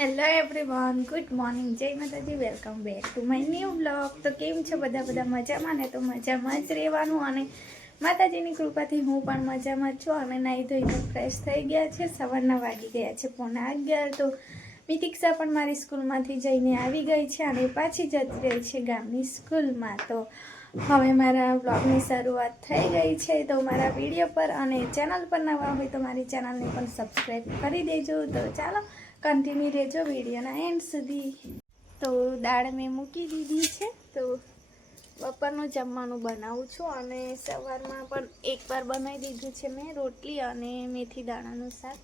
Hello everyone, good morning, જય માતાજી, welcome back to my new blog. તો કેમ છો બધા મજામાં ને? તો મજામાં જ રહેવાનું અને માતાજીની કૃપાથી હું પણ મજામાં છું. અને નાહી ધોઈને ફ્રેશ થઈ ગયા છે. સવારના વાગી ગયા છે 11:30. તો મિતિક્ષા પણ મારી સ્કૂલમાંથી જઈને આવી ગઈ છે અને પાછી જતી રહી છે ગામની સ્કૂલમાં. તો હવે મારા બ્લોગની શરૂઆત થઈ ગઈ છે. તો મારા વિડીયો પર અને ચેનલ પર નવા હોય તો મારી ચેનલને પણ સબસ્ક્રાઈબ કરી દેજો. તો ચાલો કન્ટિન્યુ રહેજો વિડીયોના એન્ડ સુધી. તો દાળ મેં મૂકી દીધી છે. તો બપોરનું જમવાનું બનાવું છું અને સવારમાં પણ એકવાર બનાવી દીધું છે મેં રોટલી અને મેથી દાણાનું શાક.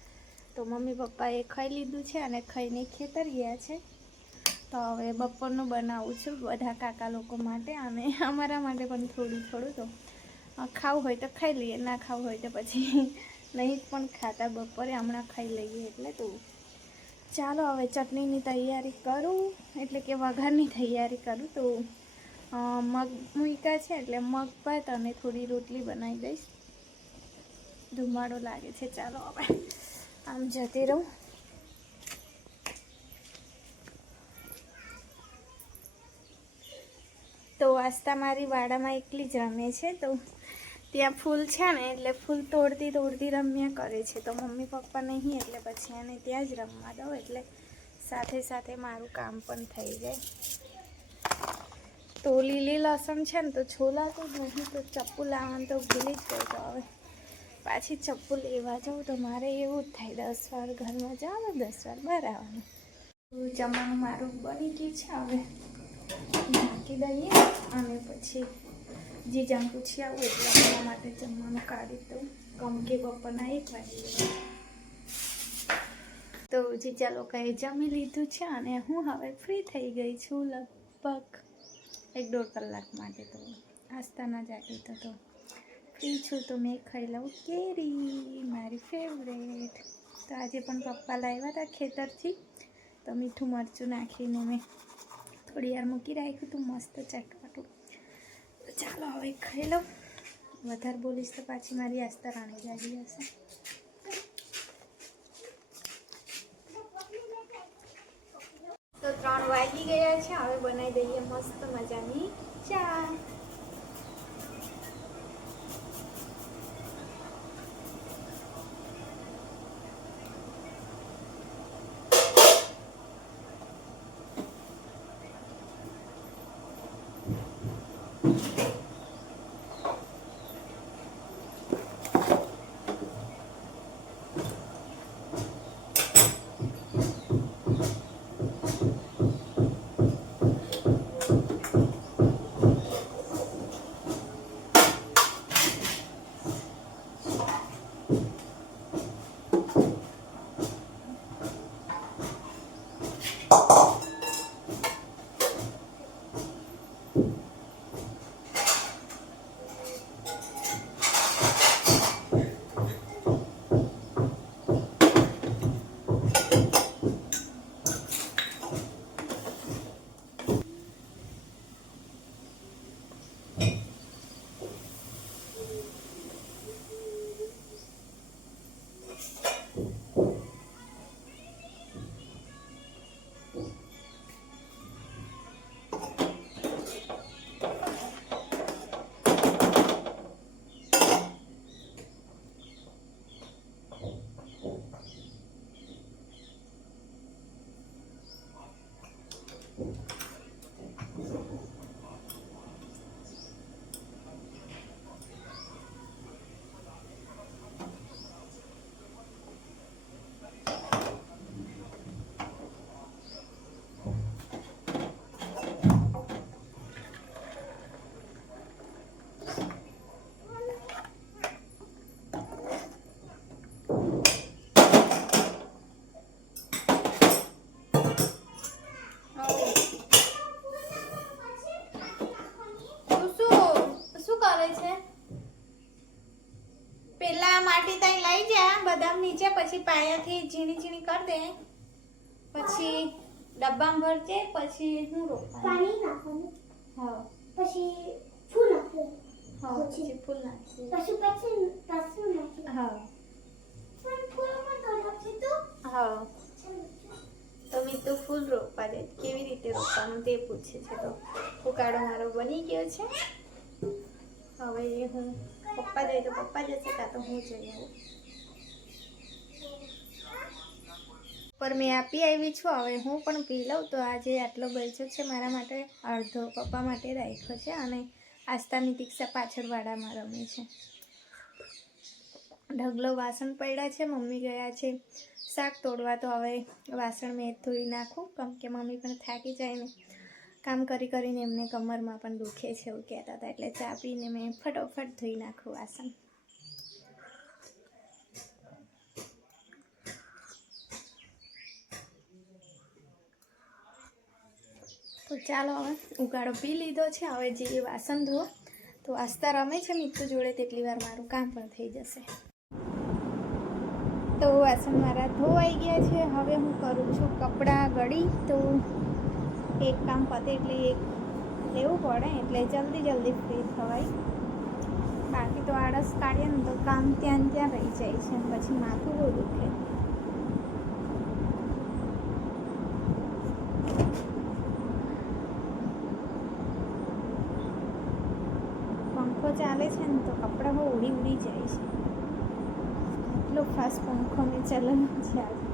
તો મમ્મી પપ્પાએ ખાઈ લીધું છે અને ખાઈને ખેતર ગયા છે. તો હવે બપોરનું બનાવું છું બધા કાકા લોકો માટે અને અમારા માટે પણ થોડું. તો ખાવું હોય તો ખાઈ લઈએ, ના ખાવું હોય તો પછી નહીં પણ ખાતા બપોરે, હમણાં ખાઈ લઈએ. એટલે તો ચાલો હવે ચટણીની તૈયારી કરું, એટલે કે વઘારની તૈયારી કરું. તો મગ મૂક્યા છે એટલે મગ ભાત અને થોડી રોટલી બનાવી દઈશ. ધુમાડો લાગે છે. ચાલો હવે આમ જતી રહું. તો આસ્તા મારી વાડામાં એકલી જ રમે છે. તો ત્યાં ફૂલ છે ને એટલે ફૂલ તોડતી રમ્યા કરે છે. તો મમ્મી પપ્પા નહીં એટલે પછી એને ત્યાં જ રમવા દઉં, એટલે સાથે મારું કામ પણ થઈ જાય. તો લીલી લસણ છે ને તો છોલાતું જ નહીં, તો ચપ્પુ લાવવાનું તો ભૂલી જ ગઈ. તો હવે પાછી ચપ્પુ લેવા જાઉં તો મારે એવું જ થાય, 10 વાર ઘરમાં જવાનું, 10 વાર બહાર આવવાનું. જમવાનું મારું બની ગયું છે. હવે નાખી દઈએ અને પછી જીજાને પૂછી આવું એટલે આપણા માટે જમવાનું કાઢી દઉં. કે બપોરના 1 વાગી. તો જીજા લોકોએ જમી લીધું છે અને હું હવે ફ્રી થઈ ગઈ છું લગભગ 1-1.5 કલાક માટે. તો આસ્તાના જાગી તો ફ્રી છું. તો મેં ખાઈ લઉં કેરી, મારી ફેવરેટ. તો આજે પણ પપ્પા લાવ્યા હતા ખેતરથી, તો મીઠું મરચું નાખીને મેં થોડી વાર મૂકી રાખ્યું હતું, મસ્ત ચટપટું. તો ચાલો હવે ખાઈ લઉં. વધારે બોલીશ તો પાછી મારી આસ્તા રાણી જાગી હશે. તો 3 વાગી ગયા છે. હવે બનાવી દઈએ મસ્ત મજાની ચા. બદામ નીચે, પછી પાયાથી ઝીણી કરી દે, પછી ડબ્બામાં ભરજે, પછી હું રોપવાનું પાણી નાખવાનું. હા, પછી ફૂલ નાખવું. હા, પછી ફૂલ નાખવું. પછી નાખવું. હા, પણ ફૂલ માં તો નાખી તો. હા, તો તો ફૂલ રોપવા જાય, કેવી રીતે રોપવાનું તે પૂછે છે. તો ઉકાળો મારો બની ગયો છે. હવે હું પપ્પા જાય તો પપ્પા જશે, કાં તો હું જઈ આવું. પર મેં આપી આવી છું, હવે હું પણ પી લઉં. તો આજે આટલો બચ્યો છે મારા માટે, અડધો પપ્પા માટે રાખ્યો છે. અને આસ્તાની દીક્ષા પાછળ વાડામાં રમે છે. ઢગલો વાસણ પડ્યા છે, મમ્મી ગયા છે શાક તોડવા. તો હવે વાસણ મેં ધોઈ નાખું, કેમ કે મમ્મી પણ થાકી જાય ને, કામ કરી કરીને એમને કમરમાં પણ દુખે છે એવું કહેતા હતા. એટલે ચા પીને મેં ફટોફટ ધોઈ નાખું વાસણ. તો ચાલો હવે ઉકાળો પી લીધો છે. હવે જે વાસણ ધોવા, તો આસ્તા રમે છે મિત્તુ જોડે, તેટલી વાર મારું કામ પણ થઈ જશે. તો વાસણ મારા ધોવાઈ ગયા છે. હવે હું કરું છું કપડાં ગળી. તો એક કામ પતે એટલે એક લેવું પડે, એટલે જલ્દી ફ્રી થવાય. બાકી તો આળસ કાઢીએ ને તો કામ ત્યાં રહી જાય છે, પછી માથું બહુ દુખે. પંખો ચાલે છે ને તો કપડાં બહુ ઉડી જાય છે. એટલો ફાસ્ટ પંખો મેં ચલાવ્યો છે આજે,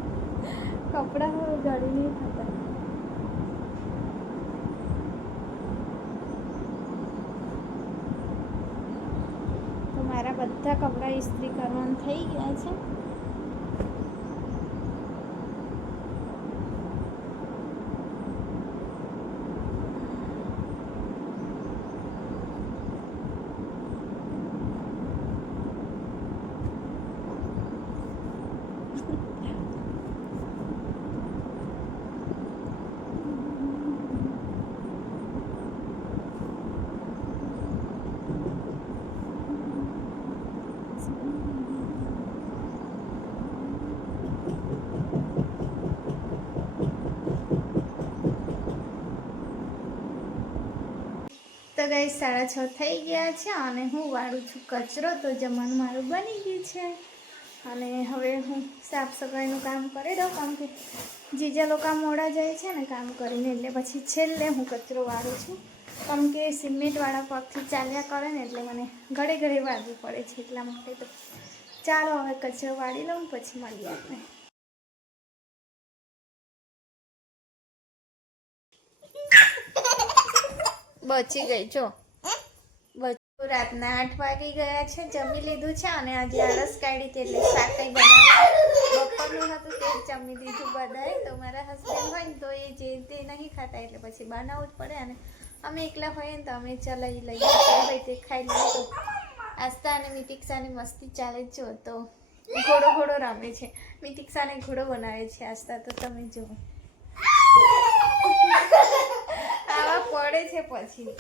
કપડાં હવે ગળી નહીં થતા. તો મારા બધા કપડાં ઇસ્ત્રી કરવાનું થઈ ગયા છે. તો ગાઈસ 6:30 થઈ ગયા છે અને હું વાળું છું કચરો. તો જમવાનું મારું બની ગયું છે અને હવે હું સાફ સફાઈનું કામ કરી દઉં, કારણ કે જીજા લોકો મોડા જાય છે ને કામ કરીને, એટલે પછી છેલ્લે હું કચરો વાળું છું. કારણ કે સિમેન્ટવાળા પગથી ચાલ્યા કરે ને, એટલે મને ઘડે વાળવું પડે છે, એટલા માટે. તો ચાલો હવે કચરો વાળી લઉં, પછી મળીએ આપણે. બચી ગઈ જો. રાતના 8 વાગી ગયા છે, જમી લીધું છે અને આજે આળસ કાઢી હતી એટલે શાક કંઈ બનાવ્યું બપોરનું હતું તે જમી લીધું બધાએ. તો મારા હસબન્ડ હોય ને તો એ જે તે નહીં ખાતા, એટલે પછી બનાવવું જ પડે. અને અમે એકલા હોઈએ ને તો અમે ચલાવી લઈએ, હોય તે ખાઈ લઈએ. તો આસ્તા અને મિતિક્ષાની મસ્તી ચાલે જો. તો ઘોડો રમે છે, મિતિક્ષાને ઘોડો બનાવે છે આસ્તા. તો તમે જુઓ, પડે છે પછી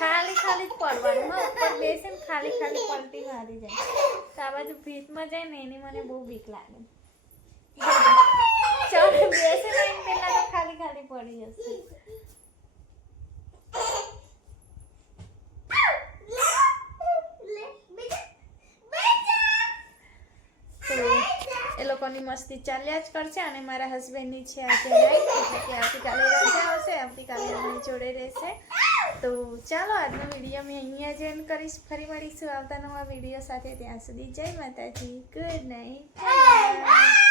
ખાલી જ પડવાનું. ઉપર બેસે ને ખાલી પલટી મારી જાય. તો આ બાજુ ભીતમાં જાય ને એની મને બહુ બીક લાગે. ચાલ બેસે ને એમ પેલા તો ખાલી પડી જશે. તો એ લોકોની મસ્તી ચાલ્યા જ કરશે. અને મારા હસબન્ડની છે આજે નાઈટ, એટલે કે આવતીકાલે રજા આવશે, આવતીકાલે અમારી જોડે રહેશે. તો ચાલો આજનો વિડીયો મેં અહીંયા જ એન્ડ કરીશ. ફરી મળીશું આવતા નવા વિડીયો સાથે. ત્યાં સુધી જય માતાજી, ગુડ નાઇટ.